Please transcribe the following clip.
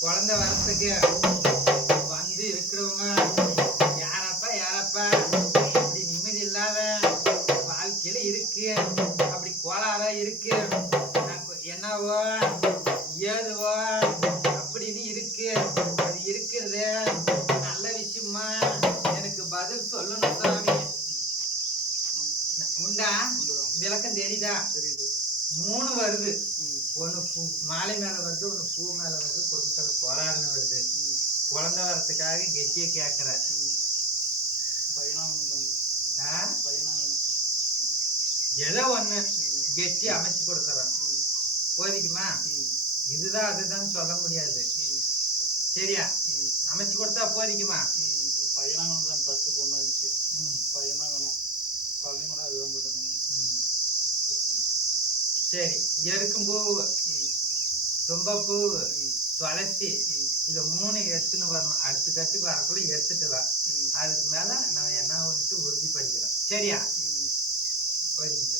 குழந்தை வரத்துக்கு வந்து இருக்கிறவங்க யாரப்பா யாரப்பா? அப்படி நிம்மதி இல்லாத வாழ்க்கையில இருக்கு. அப்படி கோளாறா இருக்கு. என்னவோ ஏதுவோ அப்படின்னு இருக்கு. அது இருக்கிறது நல்ல விஷயமா? எனக்கு பதில் சொல்லணும் சாமி. உண்டா? விளக்கம் தெரியுதா தெரியுது. மூணு வருது. ஒன்று பூ மாலை மேலே வருது ஒன்று பூ மேலே வருது. குடும்பத்தில் கோளாறுன்னு வருது. குழந்தை வரத்துக்காக கெட்டியை கேட்குற பையனா பையனா ஏதோ ஒன்று கெட்டி அமைச்சு கொடுக்குறேன் ம் போதிக்குமா? இதுதான் அதுதான் சொல்ல முடியாது. சரியா? அமைச்சு கொடுத்தா போதிக்குமா? பையனா வேணும் ஃபஸ்ட்டு பொண்ணு இருந்துச்சு. பையனா வேணும் மலை அதுதான் ம். சரி எருக்கும் பூ தும்பப்பூ துளசி இதை மூணு எடுத்துன்னு வரணும். அடுத்த கட்டி வரக்குள்ள எடுத்துட்டு வா. அதுக்கு மேலே நான் என்ன வந்துட்டு உறுதி படிக்கிறேன் சரியா? சரிங்க